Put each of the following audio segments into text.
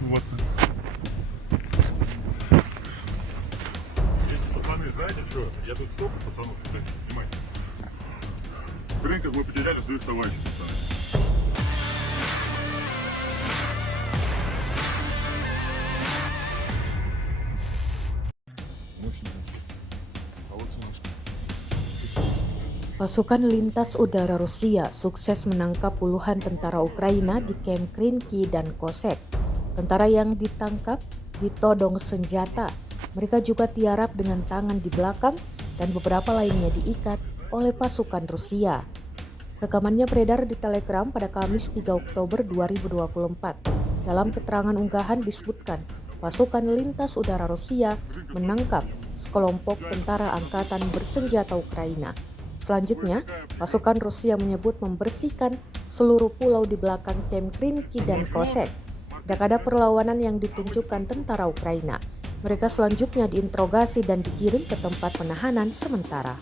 Вот. Пацаны, знаете что? Я тут столько пацанов, кстати, снимайте. В рынках мы потеряли своих товарищей, пацаны. Pasukan lintas udara Rusia sukses menangkap puluhan tentara Ukraina di kamp Krinky dan Kosek. Tentara yang ditangkap ditodong senjata. Mereka juga tiarap dengan tangan di belakang dan beberapa lainnya diikat oleh pasukan Rusia. Rekamannya beredar di Telegram pada Kamis 3 Oktober 2024. Dalam keterangan unggahan disebutkan, pasukan lintas udara Rusia menangkap sekelompok tentara angkatan bersenjata Ukraina. Selanjutnya, pasukan Rusia menyebut membersihkan seluruh pulau di belakang kamp Krinky dan Kosek. Tidak ada perlawanan yang ditunjukkan tentara Ukraina. Mereka selanjutnya diinterogasi dan dikirim ke tempat penahanan sementara.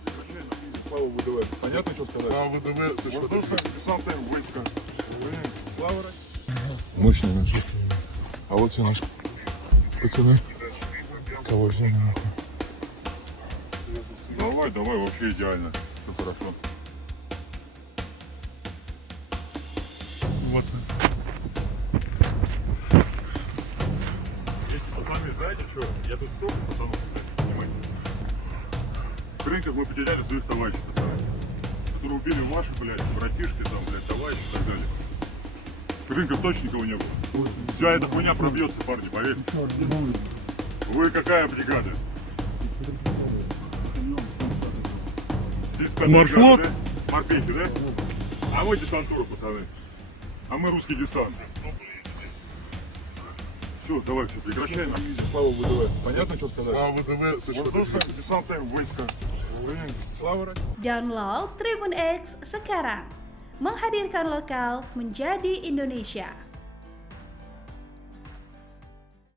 Слава ВДВ. Понятно, что сказать? Слава ВДВ, воздушные десантные войска. Слава России. Мощный наш. А вот все наши пацаны. Кого взяли нахуй? Давай, вообще идеально. Все хорошо. Вот. Эти пацаны, знаете что? Я тут столько пацанов, кстати, снимайте. В рынках мы потеряли своих товарищей, пацаны. Которые убили ваши, блядь, братишки, там, блядь, товарищи и так далее. В рынках точно никого не было. Вся эта хуйня пробьется, парни, поверьте. Вы какая бригада? Морфлот? Да? Морпехи, да? А мы десантура, пацаны. А мы русский десант. Все, давай, все, прекращаем. Слава ВДВ. Понятно, что сказать? Слава ВДВ, воздушные десантные войска. Слава России. Download Tribun X sekarang. Menghadirkan lokal menjadi Indonesia.